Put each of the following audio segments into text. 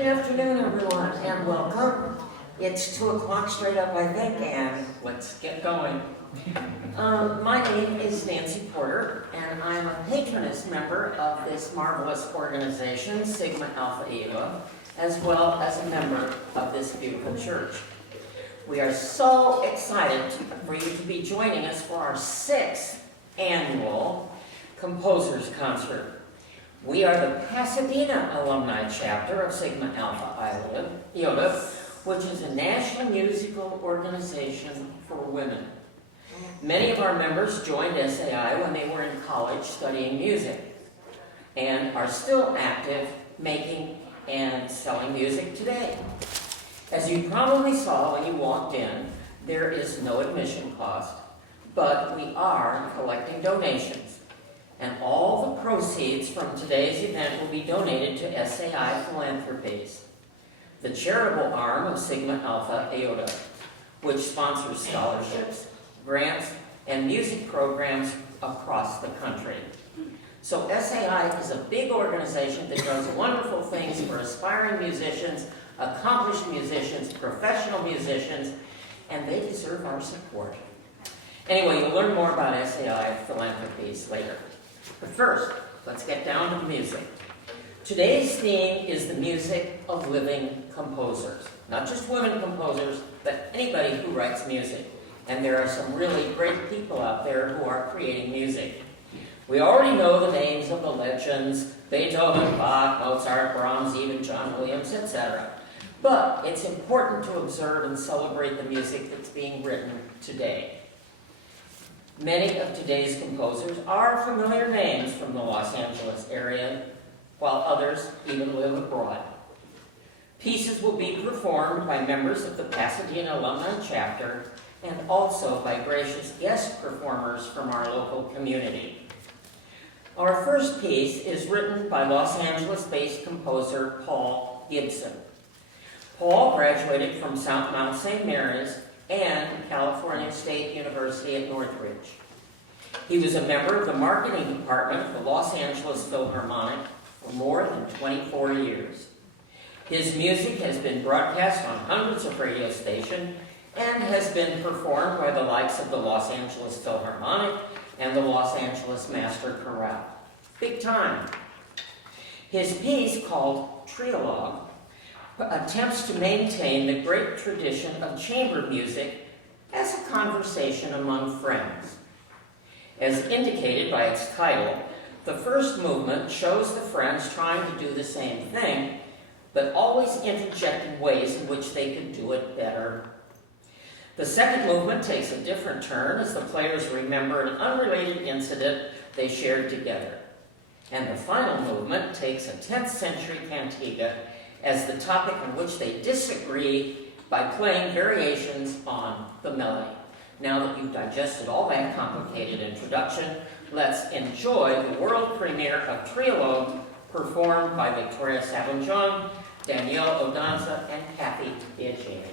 Good afternoon, everyone, and welcome. It's 2 o'clock straight up, I think, and let's get going. My name is Nancy Porter, and I'm a patroness member of this marvelous organization, Sigma Alpha Iota, as well as a member of this beautiful church. We are so excited for you to be joining us for our 6th annual Composers Concert. We are the Pasadena alumni chapter of Sigma Alpha Iota, which is a national musical organization for women. Many of our members joined SAI when they were in college studying music and are still active making and selling music today. As you probably saw when you walked in, there is no admission cost, but we are collecting donations. And all the proceeds from today's event will be donated to SAI Philanthropies, the charitable arm of Sigma Alpha Iota, which sponsors scholarships, grants, and music programs across the country. So SAI is a big organization that does wonderful things for aspiring musicians, accomplished musicians, professional musicians, and they deserve our support. Anyway, you'll learn more about SAI Philanthropies later. But first, let's get down to the music. Today's theme is the music of living composers. Not just women composers, but anybody who writes music. And there are some really great people out there who are creating music. We already know the names of the legends, Beethoven, Bach, Mozart, Brahms, even John Williams, etc. But it's important to observe and celebrate the music that's being written today. Many of today's composers are familiar names from the Los Angeles area, while others even live abroad. Pieces will be performed by members of the Pasadena Alumni Chapter and also by gracious guest performers from our local community. Our first piece is written by Los Angeles-based composer Paul Gibson. Paul graduated from Mount St. Mary's and California State University at Northridge. He was a member of the marketing department of the Los Angeles Philharmonic for more than 24 years. His music has been broadcast on hundreds of radio stations and has been performed by the likes of the Los Angeles Philharmonic and the Los Angeles Master Chorale. Big time. His piece, called Trialogue, attempts to maintain the great tradition of chamber music as a conversation among friends. As indicated by its title, the first movement shows the friends trying to do the same thing, but always interjecting ways in which they could do it better. The second movement takes a different turn as the players remember an unrelated incident they shared together. And the final movement takes a 10th century cantiga as the topic on which they disagree by playing variations on the melody. Now that you've digested all that complicated introduction, let's enjoy the world premiere of Trialogue, performed by Victoria Savonjon, Danielle Odanza, and Kathy Biagini.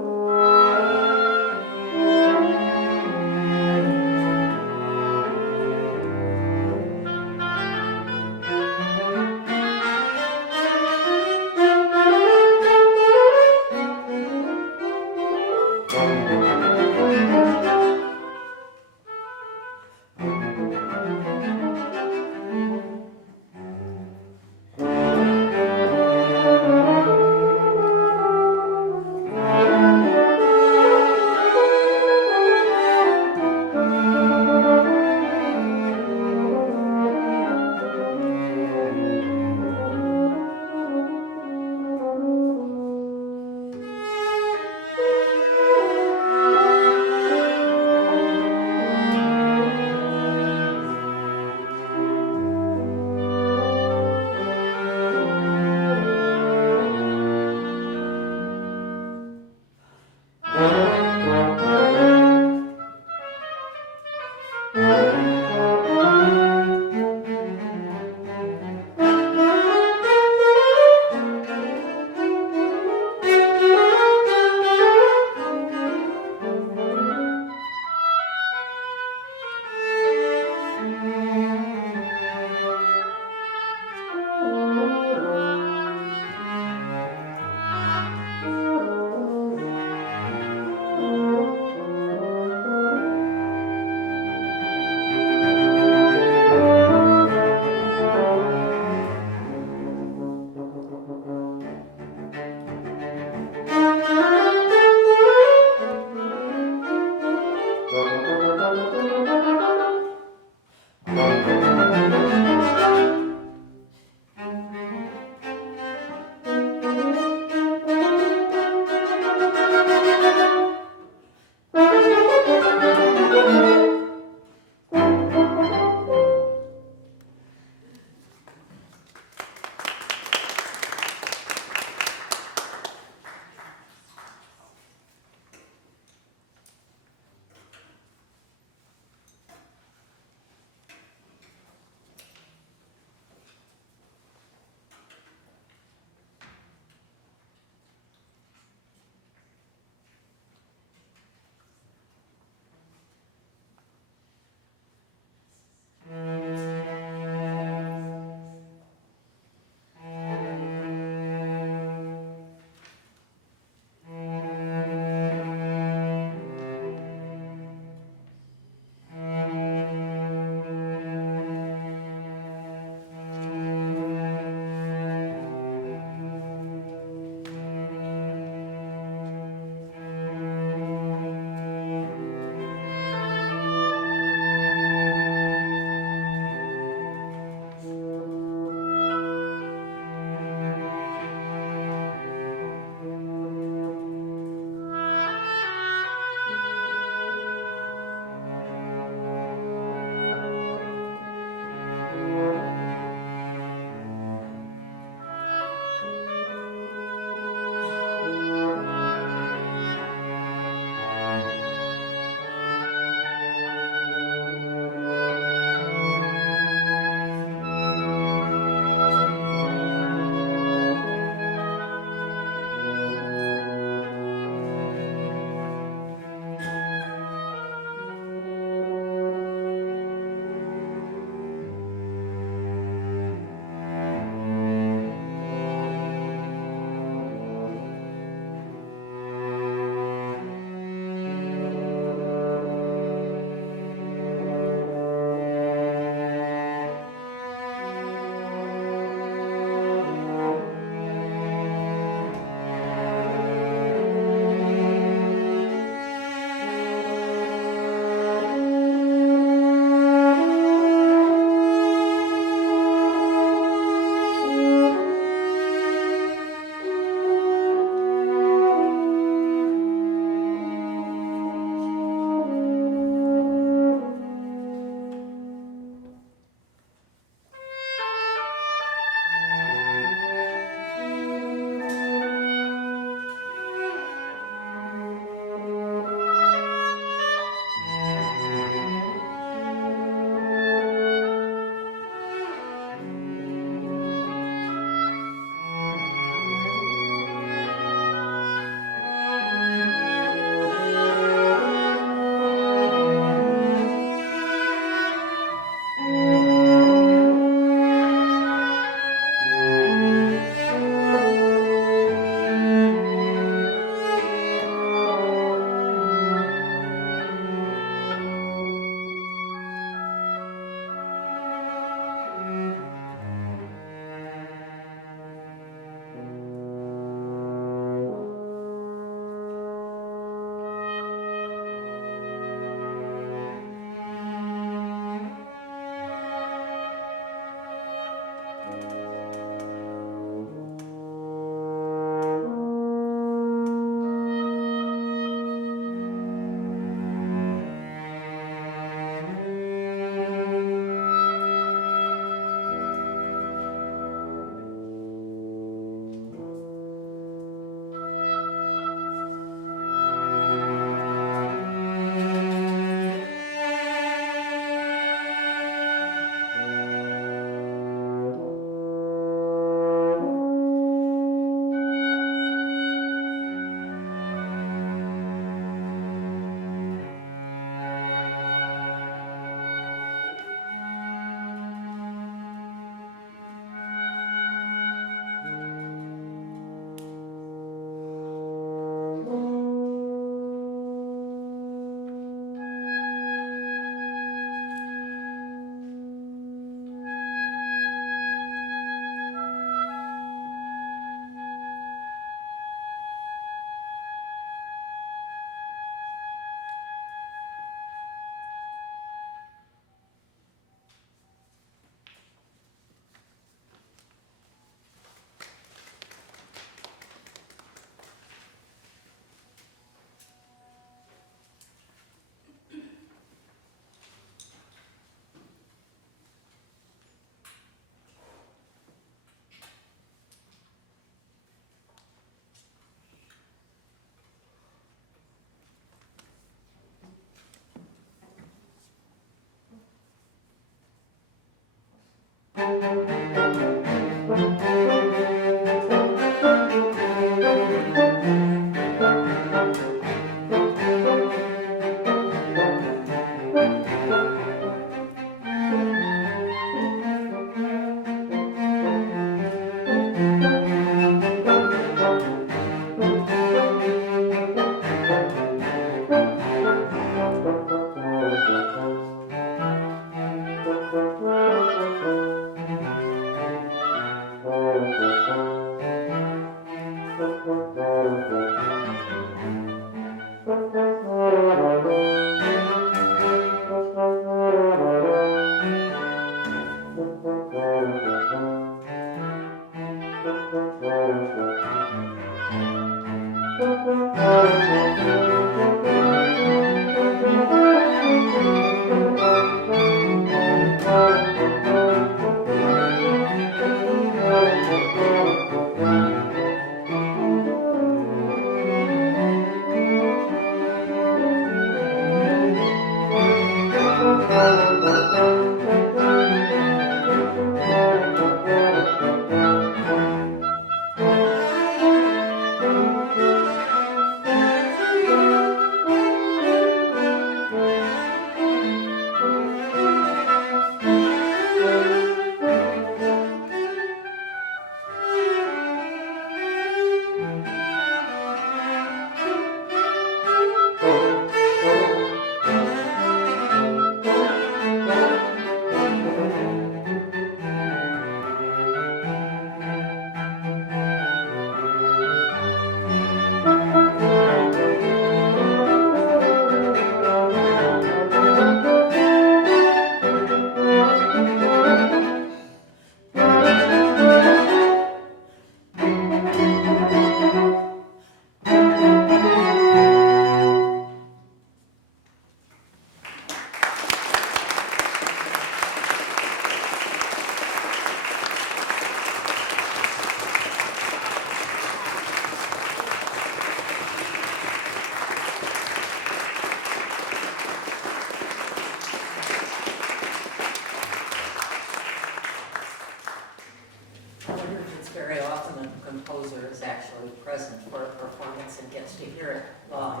composer is actually present for a performance and gets to hear it live.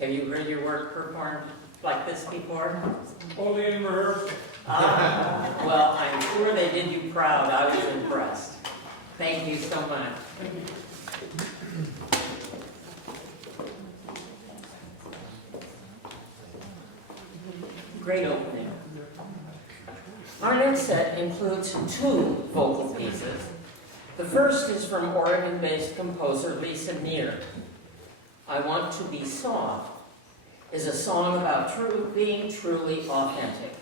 Have you heard your work performed like this before? Only in rehearsal. Well, I'm sure they did you proud. I was impressed. Thank you so much. Great opening. Our next set includes two vocal pieces. The first is from Oregon-based composer Lisa Neher. I Want to Be Soft is a song about being truly authentic,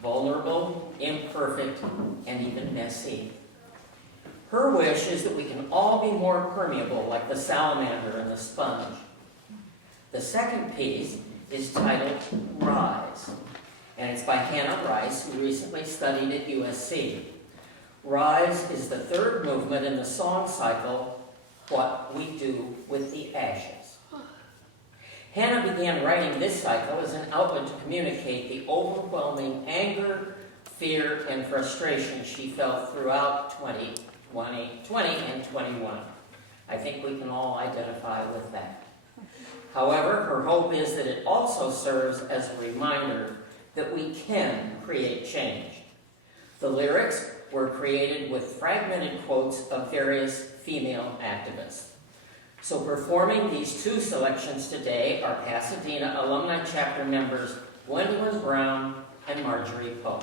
vulnerable, imperfect, and even messy. Her wish is that we can all be more permeable like the salamander and the sponge. The second piece is titled Rise, and it's by Hannah Rice, who recently studied at USC. Rise is the third movement in the song cycle, What We Do with the Ashes. Hannah began writing this cycle as an outlet to communicate the overwhelming anger, fear, and frustration she felt throughout 2020 and 21. I think we can all identify with that. However, her hope is that it also serves as a reminder that we can create change. The lyrics were created with fragmented quotes of various female activists. So performing these two selections today are Pasadena Alumni Chapter members Gwendolyn Brown and Marjorie Poe.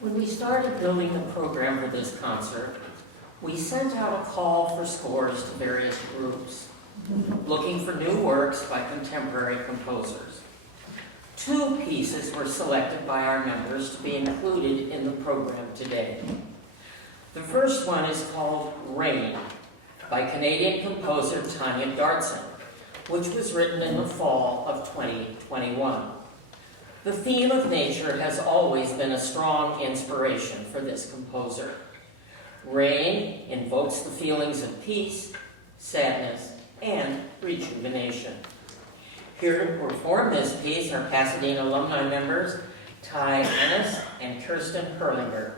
When we started building the program for this concert, we sent out a call for scores to various groups, looking for new works by contemporary composers. 2 pieces were selected by our members to be included in the program today. The first one is called Rain by Canadian composer Tanya Dartson, which was written in the fall of 2021. The theme of nature has always been a strong inspiration for this composer. Rain invokes the feelings of peace, sadness, and rejuvenation. Here to perform this piece are Pasadena alumni members Ty Ennis and Kirsten Perlinger.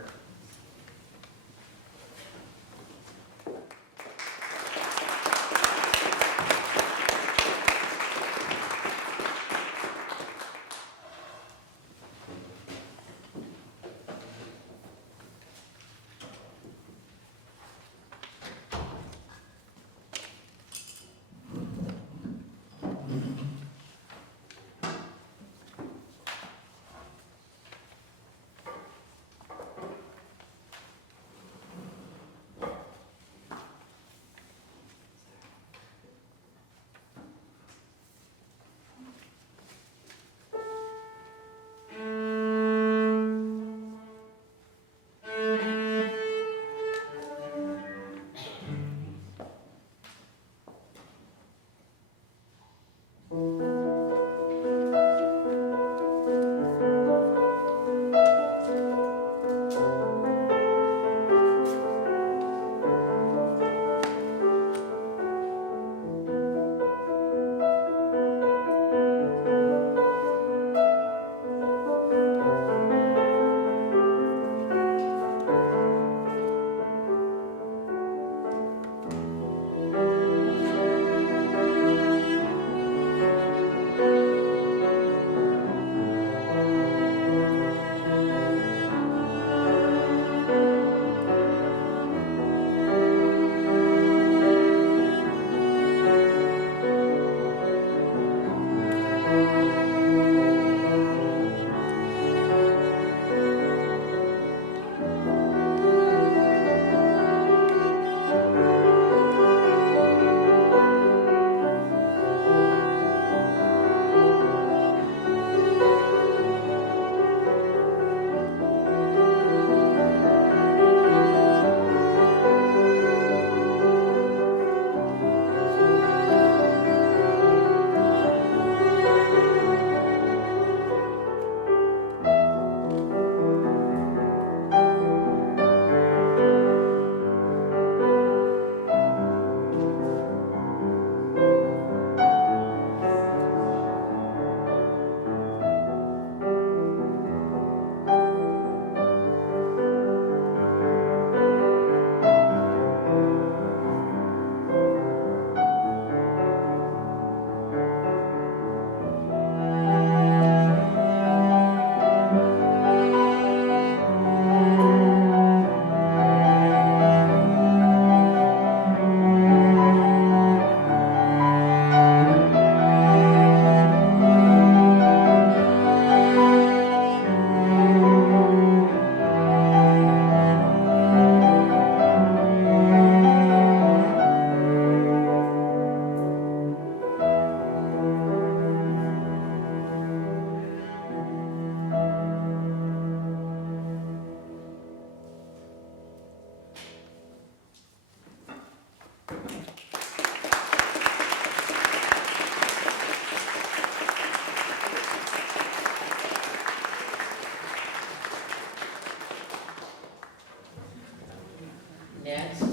Next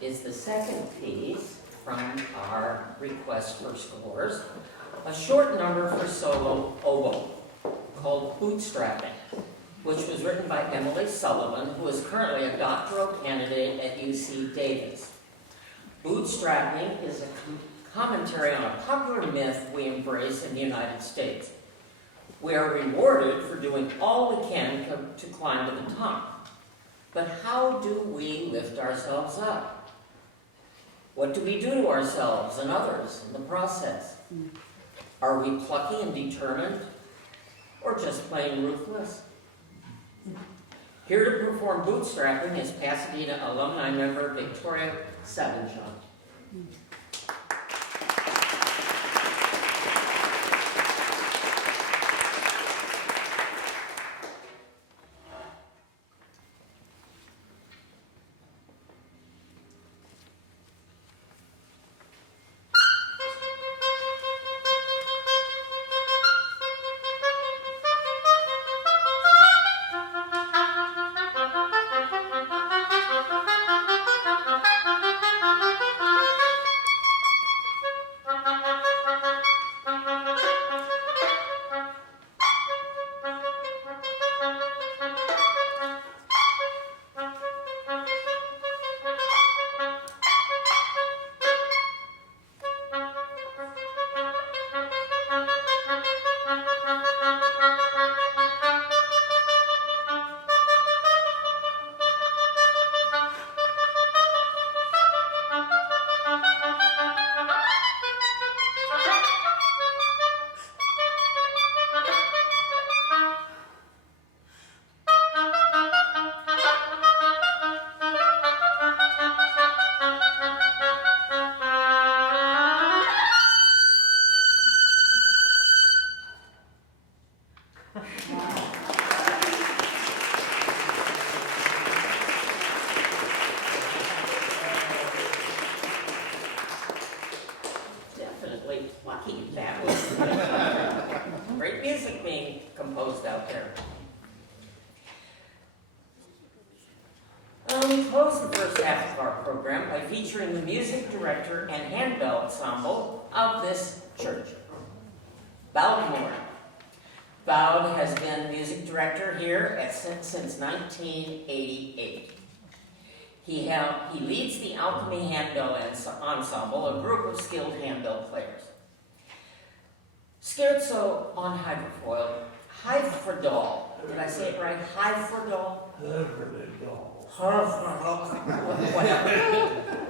is the second piece from our request for scores, a short number for solo oboe called Bootstrapping, which was written by Emily Sullivan, who is currently a doctoral candidate at UC Davis. Bootstrapping is a commentary on a popular myth we embrace in the United States. We are rewarded for doing all we can to climb to the top. But how do we lift ourselves up? What do we do to ourselves and others in the process? Are we plucky and determined, or just plain ruthless? Here to perform Bootstrapping is Pasadena alumni member Victoria Savinjon. Featuring the music director and handbell ensemble of this church, Boude. Boude has been music director here since 1988. He leads the Alchemy Handbell Ensemble, a group of skilled handbell players. Scherzo on Hyfrydol. Did I say it right? Hyfrydol?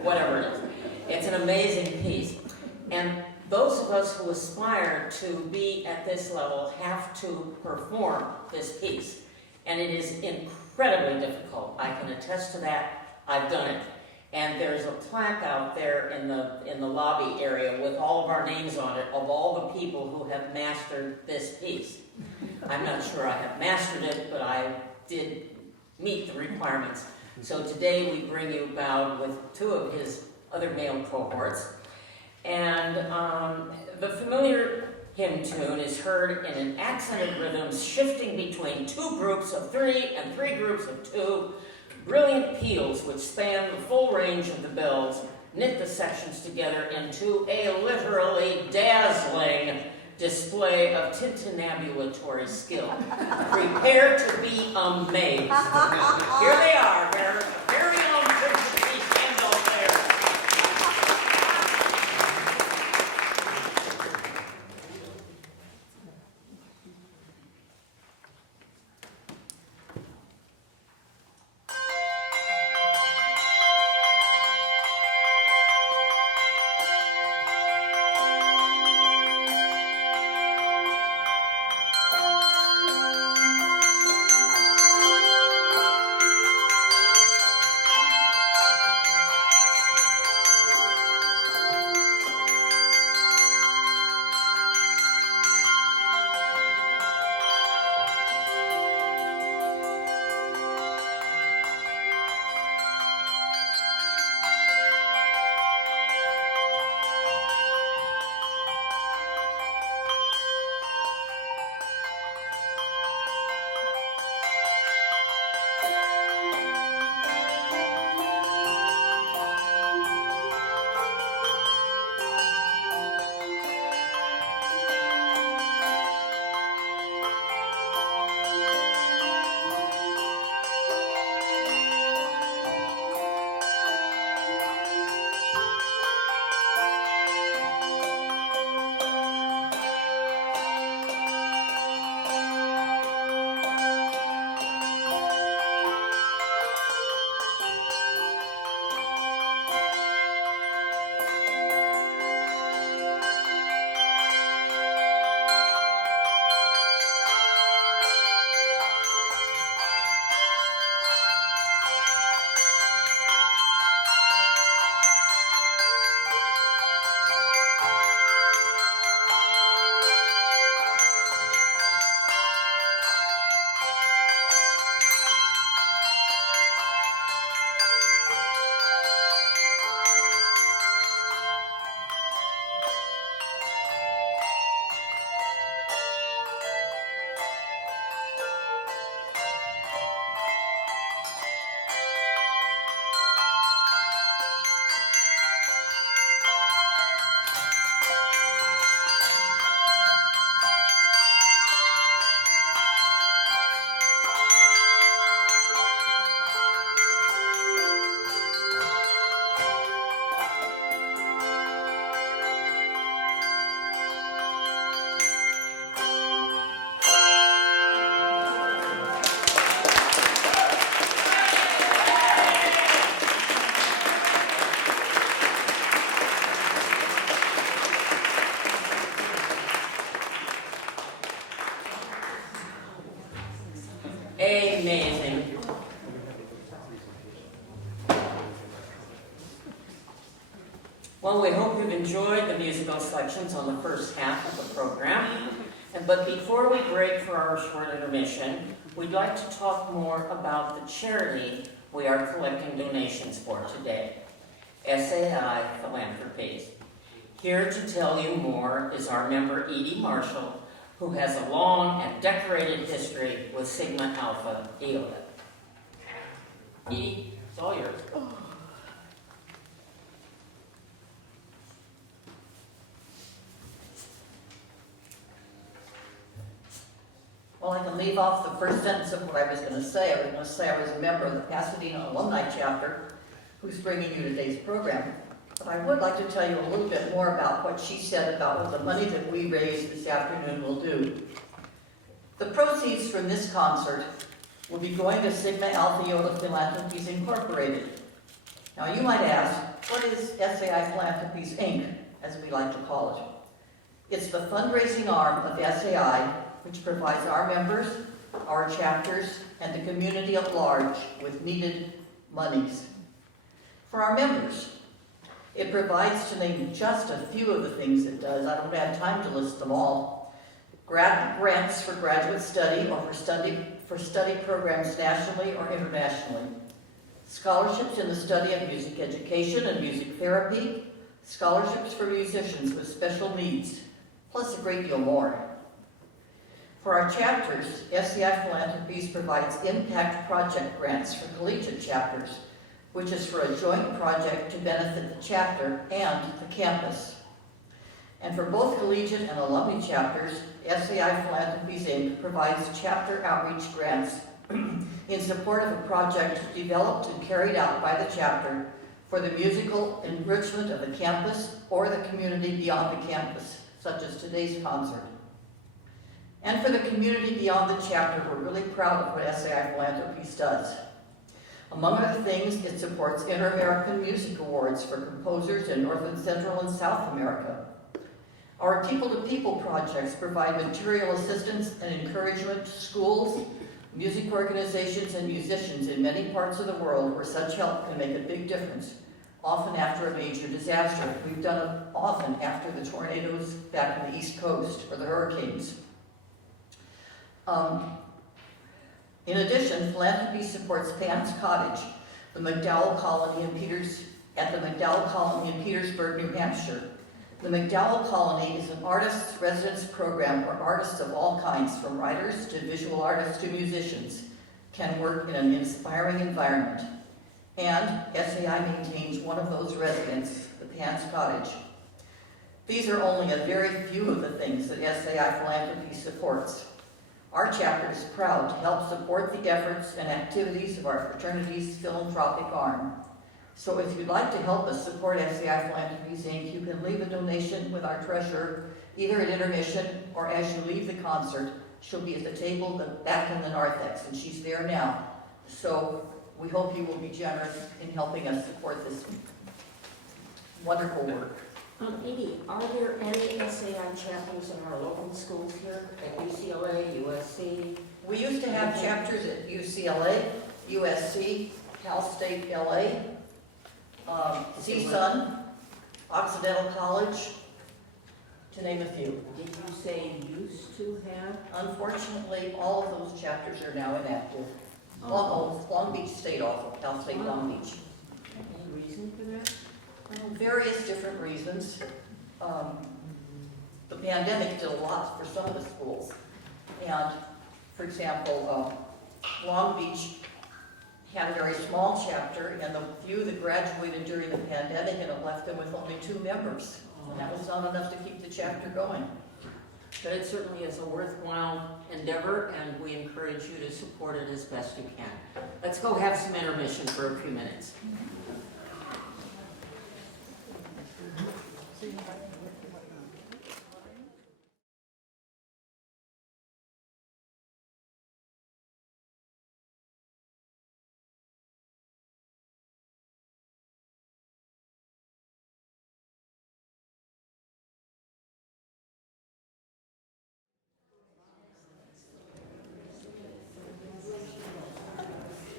Whatever it is. It's an amazing piece. And those of us who aspire to be at this level have to perform this piece. And it is incredibly difficult. I can attest to that. I've done it. And there's a plaque out there in the lobby area with all of our names on it of all the people who have mastered this piece. I'm not sure I have mastered it, but I did meet the requirements. So today we bring you Boude with two of his other male cohorts. And the familiar hymn tune is heard in an accented rhythm shifting between two groups of three and three groups of two. Brilliant peals which span the full range of the bells knit the sections together into a literally dazzling display of tintinnabulatory skill. Prepare to be amazed. Here they are, their very own Gibson handbell players. Amazing. Well, we hope you've enjoyed the musical selections on the first half of the program. But before we break for our short intermission, we'd like to talk more about the charity we are collecting donations for today, SAI Philanthropies. Here to tell you more is our member Edie Marshall, who has a long and decorated history with Sigma Alpha Iota. Edie, it's all yours. Well, I can leave off the first sentence of what I was going to say. I was going to say I was a member of the Pasadena Alumni Chapter who's bringing you today's program. But I would like to tell you a little bit more about what she said about what the money that we raise this afternoon will do. The proceeds from this concert will be going to Sigma Alpha Iota Philanthropies Incorporated. Now you might ask, what is SAI Philanthropies Inc., as we like to call it? It's the fundraising arm of SAI, which provides our members, our chapters, and the community at large with needed monies. For our members, it provides, to name just a few of the things it does, I don't have time to list them all, grants for graduate study or for study programs nationally or internationally, scholarships in the study of music education and music therapy, scholarships for musicians with special needs, plus a great deal more. For our chapters, SAI Philanthropies provides impact project grants for collegiate chapters, which is for a joint project to benefit the chapter and the campus. And for both collegiate and alumni chapters, SAI Philanthropies Inc. provides chapter outreach grants in support of a project developed and carried out by the chapter for the musical enrichment of the campus or the community beyond the campus, such as today's concert. And for the community beyond the chapter, we're really proud of what SAI Philanthropies does. Among other things, it supports Inter-American Music Awards for composers in North and Central and South America. Our people-to-people projects provide material assistance and encouragement to schools, music organizations, and musicians in many parts of the world where such help can make a big difference, often after a major disaster. We've done it often after the tornadoes back on the East Coast or the hurricanes. In addition, philanthropy supports Pan's Cottage, the McDowell Colony in Petersburg, New Hampshire. The McDowell Colony is an artists' residence program where artists of all kinds, from writers to visual artists to musicians, can work in an inspiring environment. And SAI maintains one of those residences, the Pan's Cottage. These are only a very few of the things that SAI Philanthropy supports. Our chapter is proud to help support the efforts and activities of our fraternity's philanthropic arm. So if you'd like to help us support SAI Philanthropies Inc., you can leave a donation with our treasurer, either at intermission or as you leave the concert. She'll be at the table back in the narthex, and she's there now. So we hope you will be generous in helping us support this wonderful work. Edie, are there any SAI chapters in our local schools here at UCLA, USC? We used to have chapters at UCLA, USC, Cal State LA, CSUN, Occidental College, to name a few. Did you say used to have? Unfortunately, all of those chapters are now inactive. Long Beach State also, Cal State Long Beach. Any reason for that? Various different reasons. The pandemic did a lot for some of the schools. And, for example, Long Beach had a very small chapter, and the few that graduated during the pandemic, and it left them with only 2 members. And that was not enough to keep the chapter going. But it certainly is a worthwhile endeavor, and we encourage you to support it as best you can. Let's go have some intermission for a few minutes.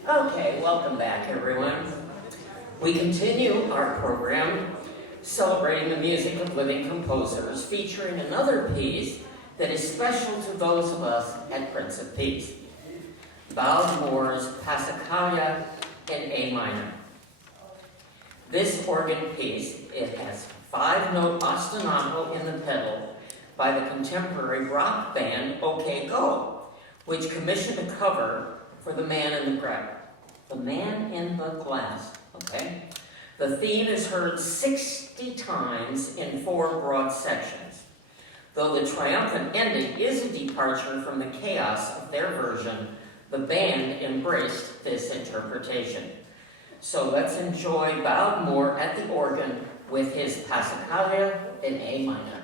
Okay, welcome back, everyone. We continue our program celebrating the music of living composers, featuring another piece that is special to those of us at Prince of Peace. Moore's Passacaglia in A minor. This organ piece, it has 5-note ostinato in the pedal by the contemporary rock band OK Go, which commissioned a cover for The Man in the Glass. The Man in the Glass, okay? The theme is heard 60 times in 4 broad sections. Though the triumphant ending is a departure from the chaos of their version, the band embraced this interpretation. So let's enjoy Moore at the organ with his Passacaglia in A minor.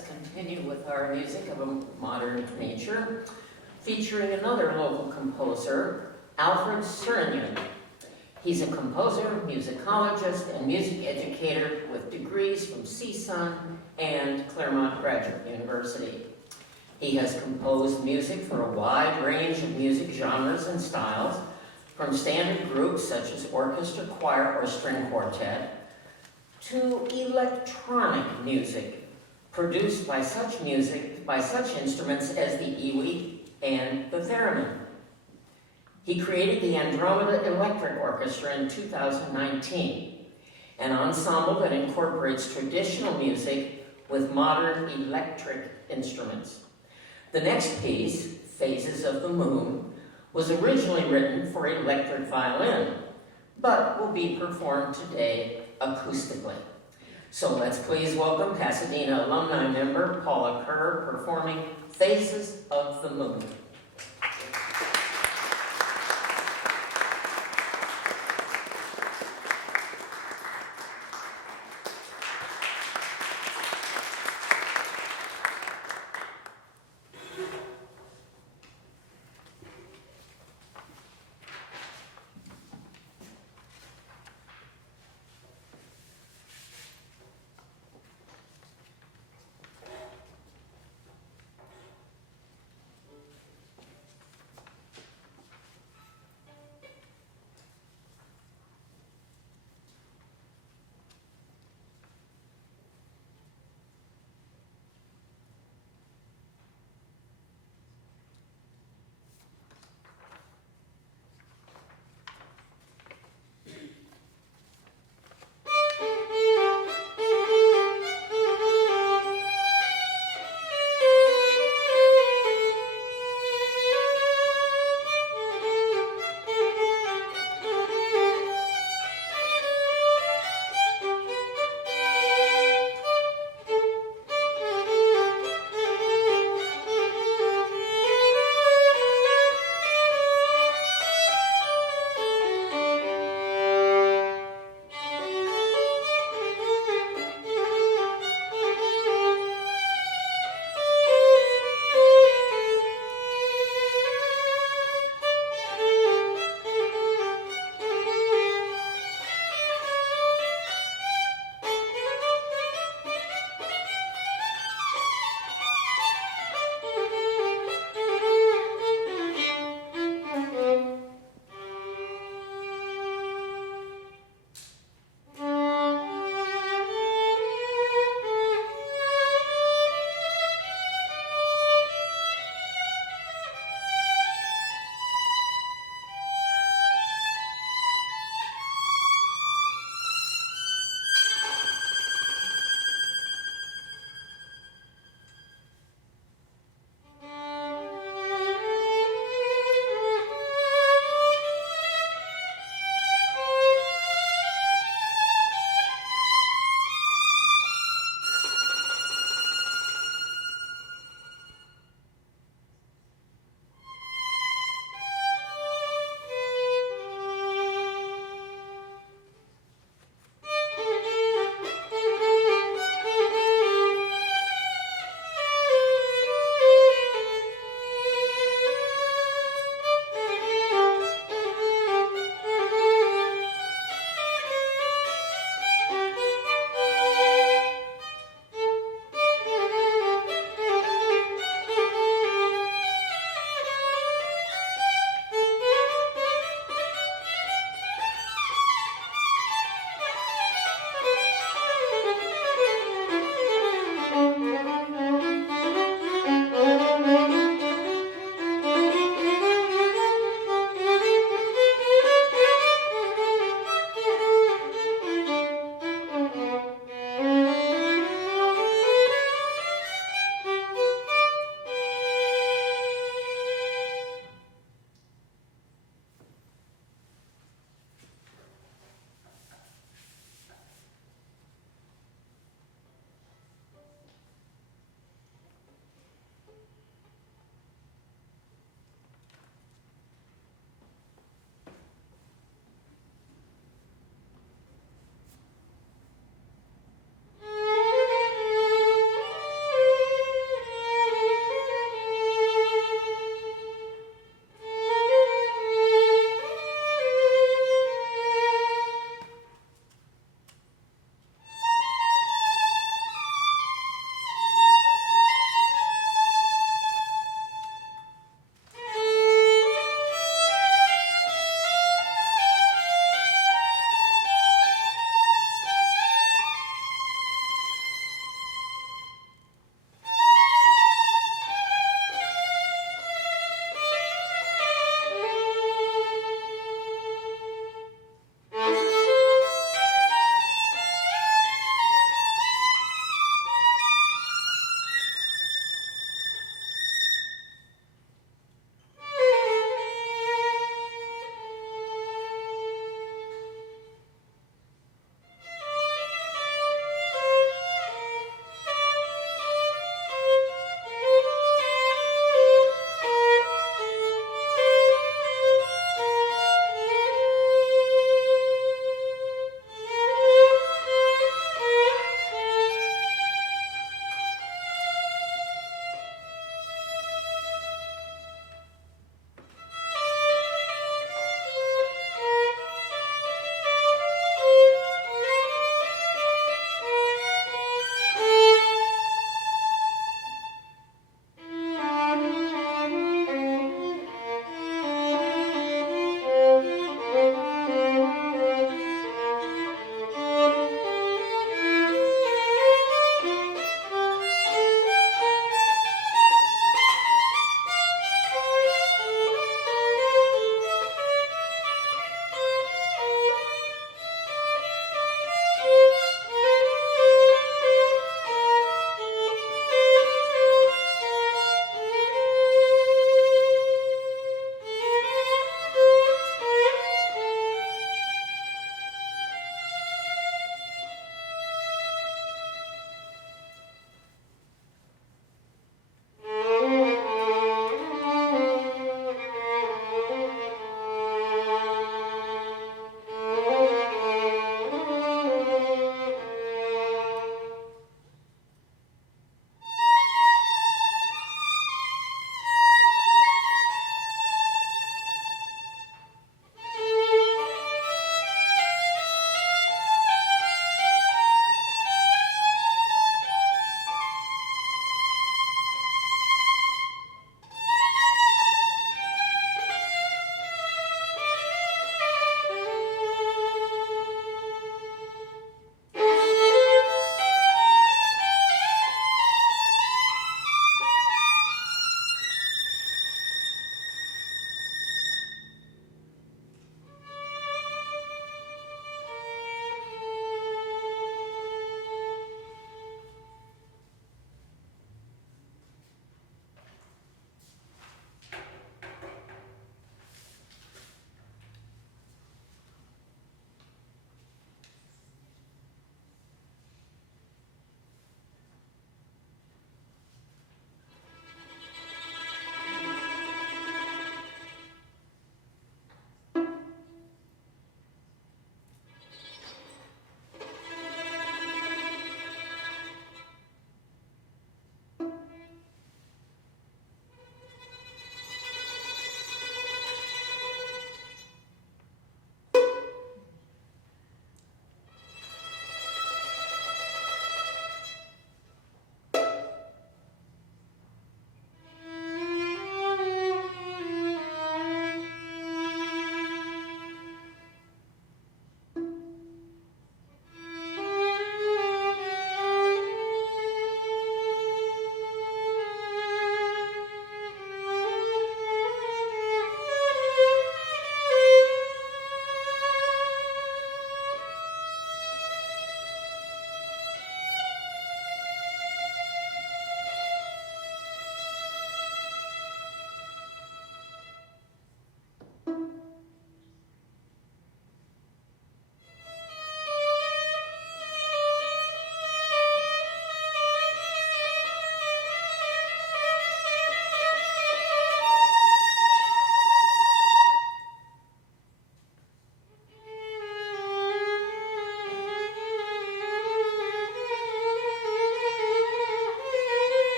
let's continue with our music of a modern nature, featuring another local composer, Alfred Surenyan. He's a composer, musicologist, and music educator with degrees from CSUN and Claremont Graduate University. He has composed music for a wide range of music genres and styles, from standard groups such as orchestra, choir, or string quartet, to electronic music produced by such instruments as the iwi and the theremin. He created the Andromeda Electric Orchestra in 2019, an ensemble that incorporates traditional music with modern electric instruments. The next piece, Phases of the Moon, was originally written for electric violin, but will be performed today acoustically. So let's please welcome Pasadena alumni member Paula Kerr performing Phases of the Moon.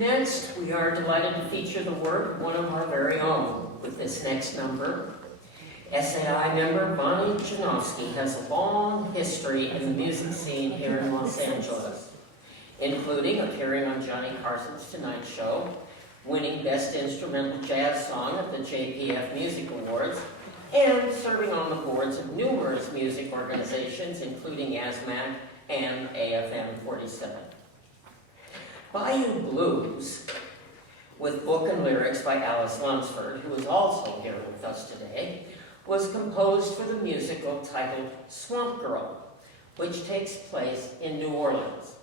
Next, we are delighted to feature the work of one of our very own with this next number. SAI member Bonnie Janofsky has a long history in the music scene here in Los Angeles, including appearing on Johnny Carson's Tonight Show, winning Best Instrumental Jazz Song at the JPF Music Awards, and serving on the boards of numerous music organizations, including ASMAC and AFM 47. Bayou Blues, with book and lyrics by Alice Lunsford, who is also here with us today, was composed for the musical titled Swamp Girl, which takes place in New Orleans.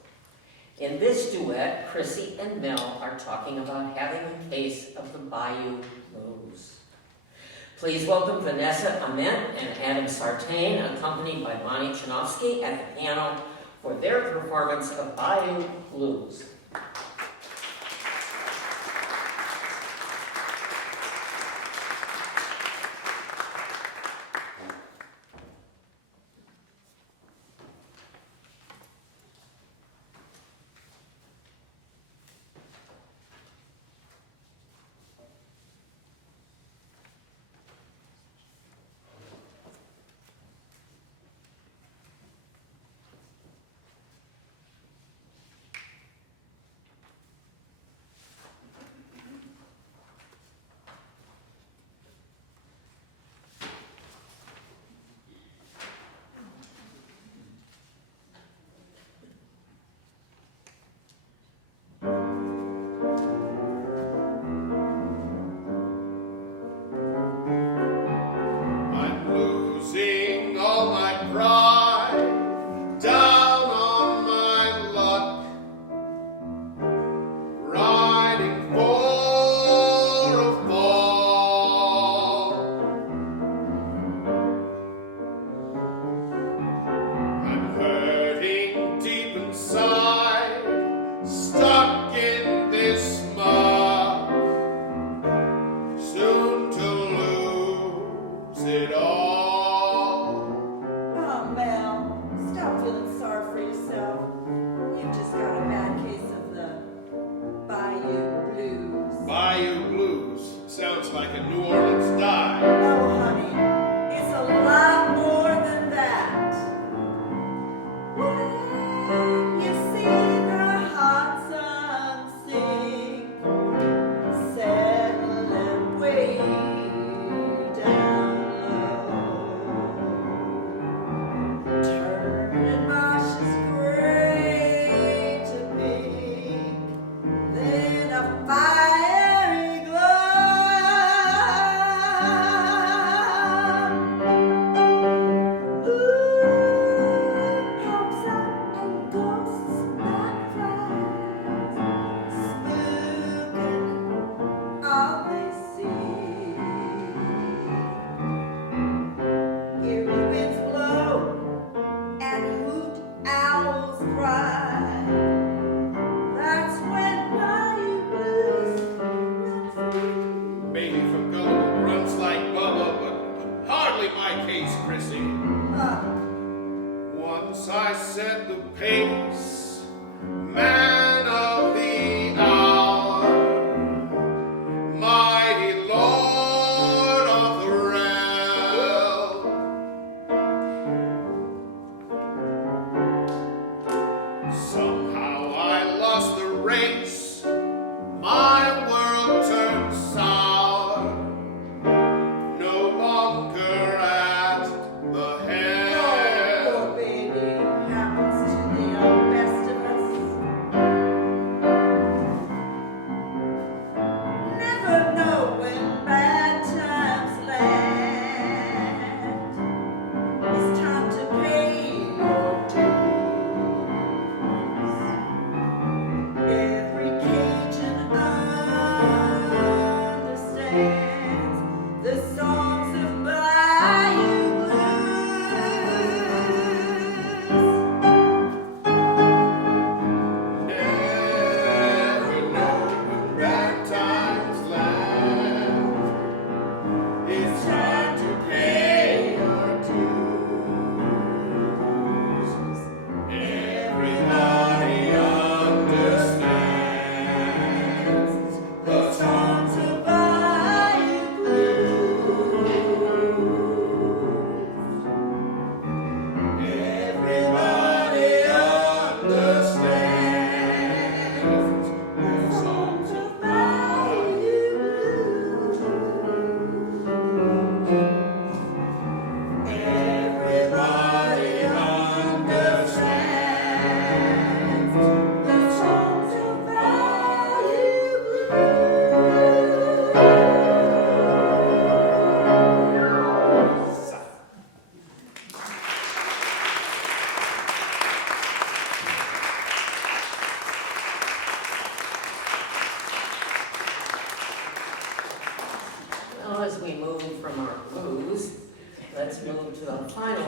In this duet, Chrissy and Mel are talking about having a case of the Bayou Blues. Please welcome Vanessa Ament and Adam Sartain, accompanied by Bonnie Janofsky at the piano for their performance of Bayou Blues.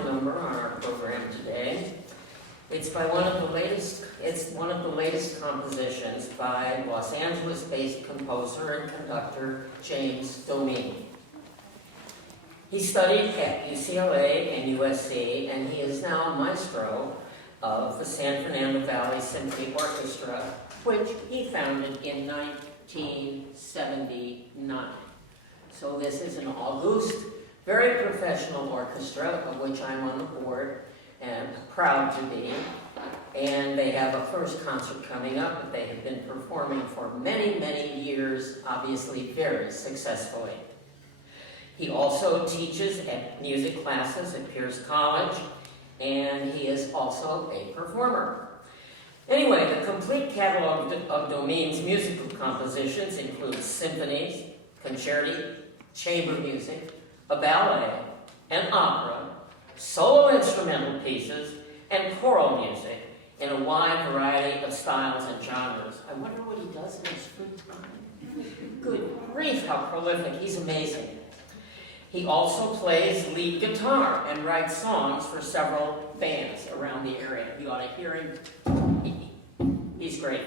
number on our program today. It's one of the latest compositions by Los Angeles-based composer and conductor James Domine. He studied at UCLA and USC, and he is now maestro of the San Fernando Valley Symphony Orchestra, which he founded in 1979. So this is an august, very professional orchestra, of which I'm on the board and proud to be. And they have a first concert coming up that they have been performing for many, many years, obviously very successfully. He also teaches at music classes at Pierce College, and he is also a performer. Anyway, the complete catalog of Domine's musical compositions includes symphonies, concerti, chamber music, a ballet, an opera, solo instrumental pieces, and choral music in a wide variety of styles and genres. I wonder what he does in his free time. Good grief, how prolific. He's amazing. He also plays lead guitar and writes songs for several bands around the area. You ought to hear him. He's great.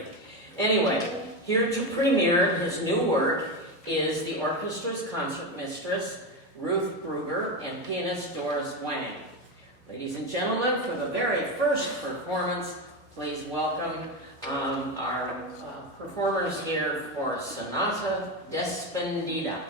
Anyway, here to premiere his new work is the orchestra's concertmistress, Ruth Gruber, and pianist Doris Wang. Ladies and gentlemen, for the very first performance, please welcome our performers here for Sonata Despedida.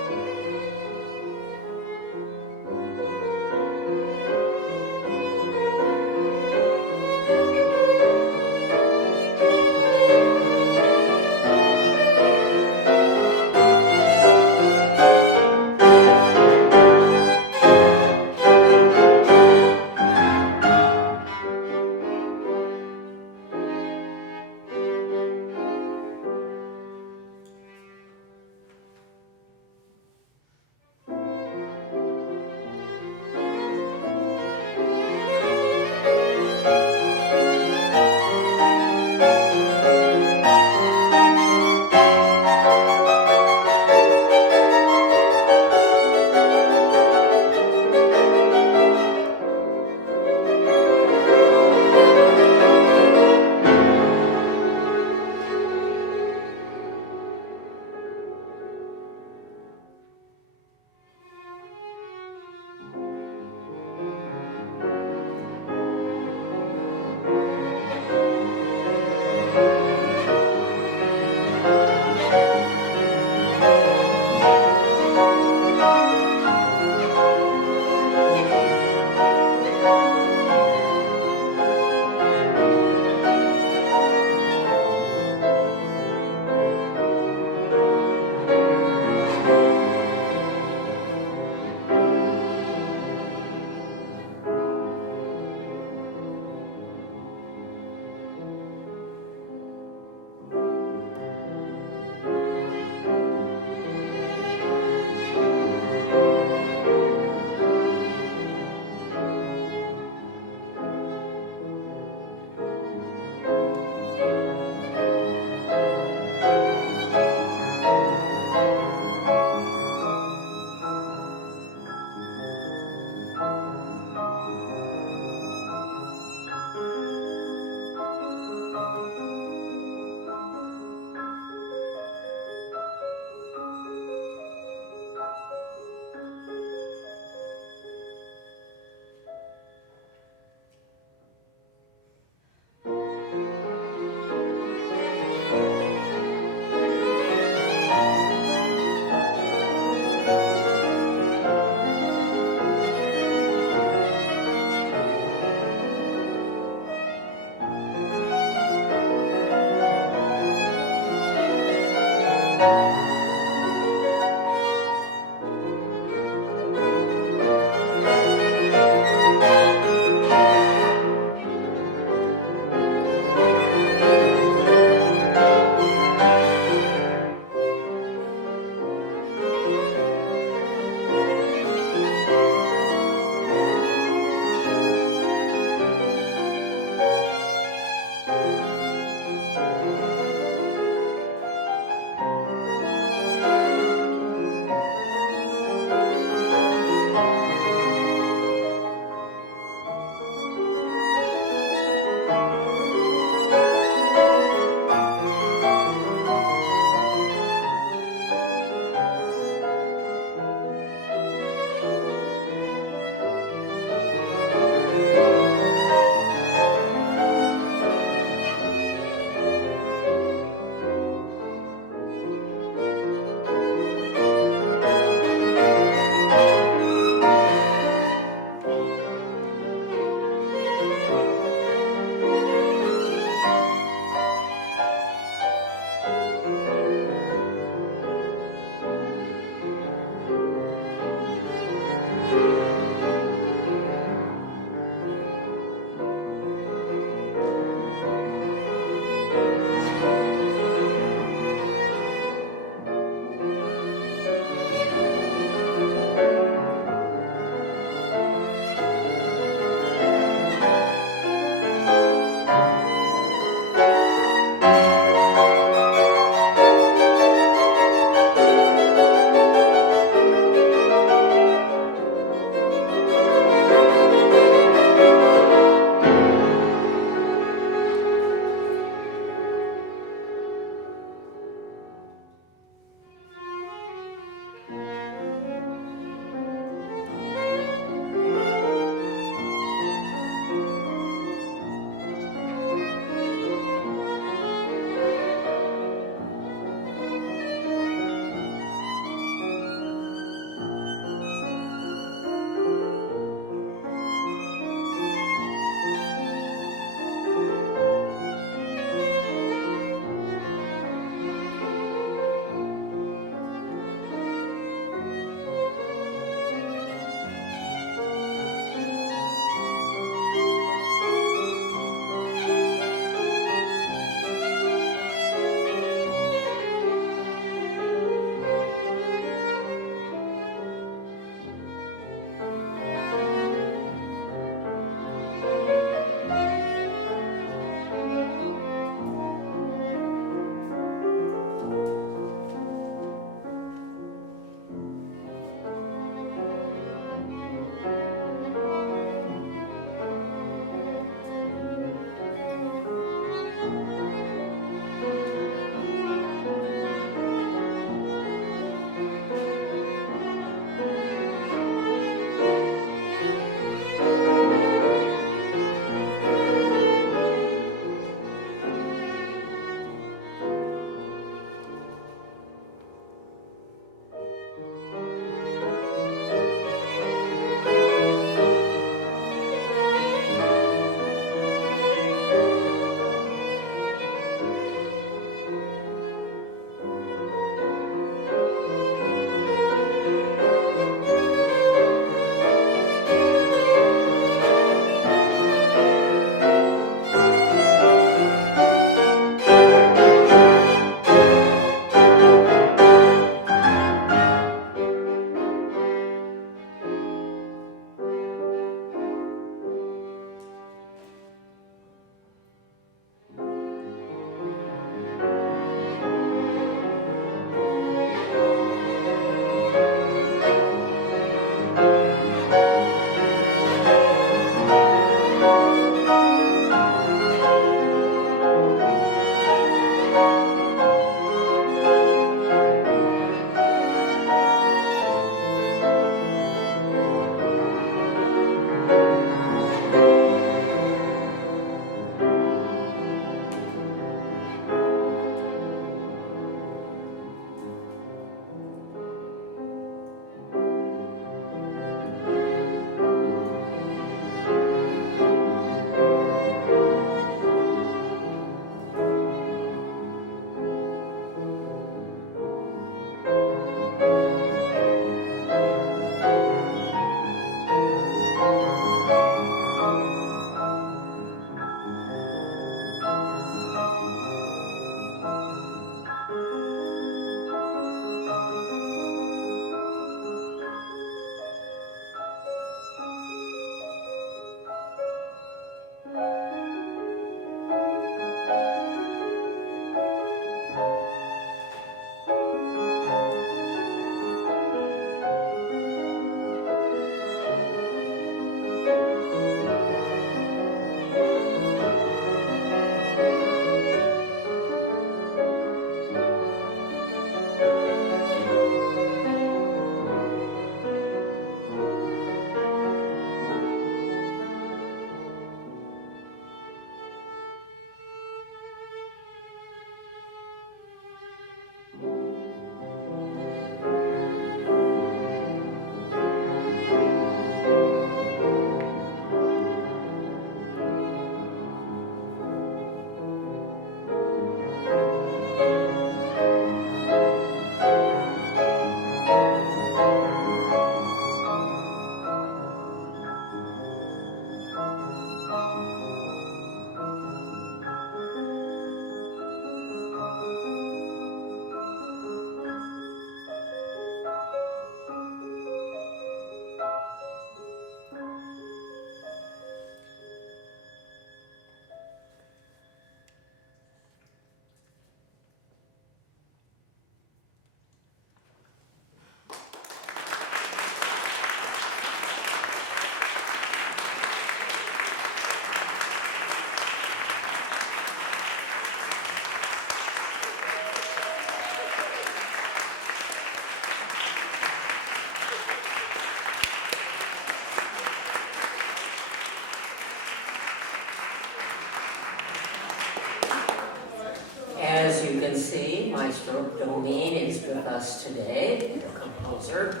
can see, Maestro Domine is with us today, the composer.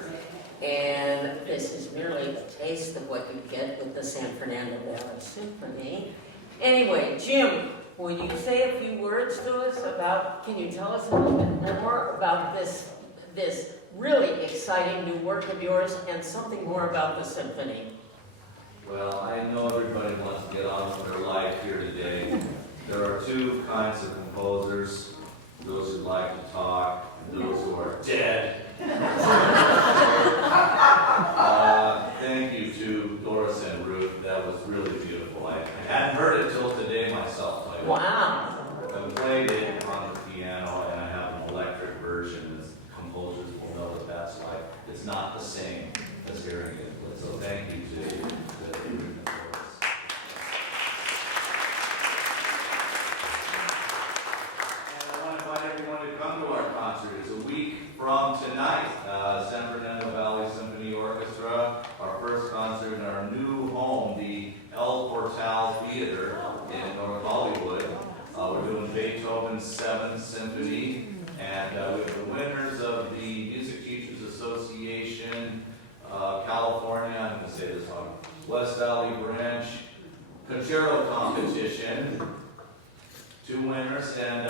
And this is merely a taste of what you get with the San Fernando Valley Symphony. Anyway, Jim, will you say a few words to us about, can you tell us a little bit more about this really exciting new work of yours and something more about the symphony? Well, I know everybody wants to get on with their life here today. There are two kinds of composers, those who like to talk and those who are dead. Thank you to Doris and Ruth. That was really beautiful. I hadn't heard it till today myself. Wow. I played it on the piano, and I have an electric version. As composers will know that that's like, it's not the same as hearing it. So thank you to Ruth and Doris. And I want to invite everyone to come to our concert. It's a week from tonight. San Fernando Valley Symphony Orchestra, our first concert in our new home, the El Portal Theater in North Hollywood. We're doing Beethoven's 7th Symphony, and we have the winners of the Music Teachers Association, California, I'm going to say this one, West Valley Branch Concerto Competition. 2 winners, and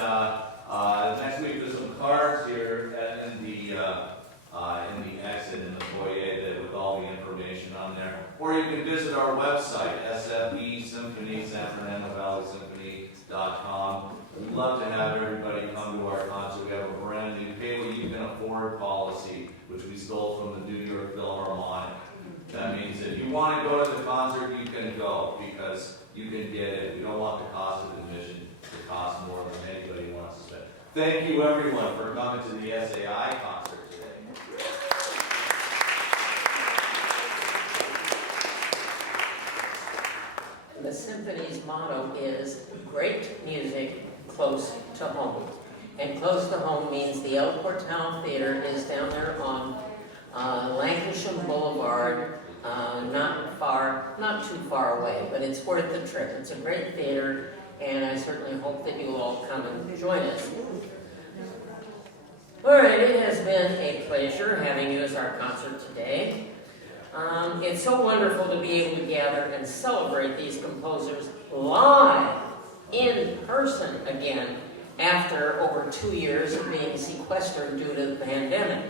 next week there's some cards here in the exit in the foyer with all the information on there. Or you can visit our website, SFE Symphony, San Fernando Valley Symphony.com. We'd love to have everybody come to our concert. We have a brand new pay what you can afford policy, which we stole from the New York Philharmonic. That means if you want to go to the concert, you can go, because you can get it. We don't want the cost of admission to cost more than anybody wants to spend. Thank you, everyone, for coming to the SAI concert today. The symphony's motto is great music close to home. And close to home means the El Portal Theater is down there on Lancashire Boulevard, not too far away, but it's worth the trip. It's a great theater, and I certainly hope that you will all come and join us. All right, it has been a pleasure having you as our concert today. It's so wonderful to be able to gather and celebrate these composers live, in person again, after over 2 years of being sequestered due to the pandemic.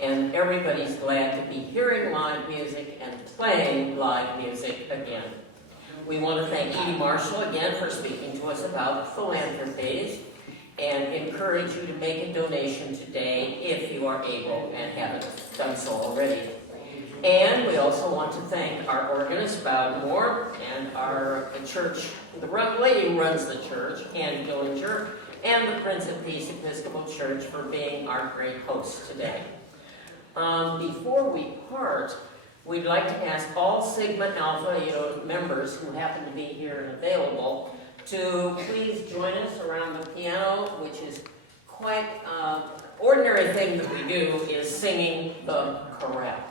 And everybody's glad to be hearing live music and playing live music again. We want to thank Edie Marshall again for speaking to us about philanthropies, and encourage you to make a donation today if you are able and haven't done so already. And we also want to thank our organist, Boude, and our church, the lady who runs the church, Ann Gillinger, and the Prince of Peace Episcopal Church for being our great hosts today. Before we part, we'd like to ask all Sigma Alpha Iota members who happen to be here and available to please join us around the piano, which is quite ordinary thing that we do is singing the chorale.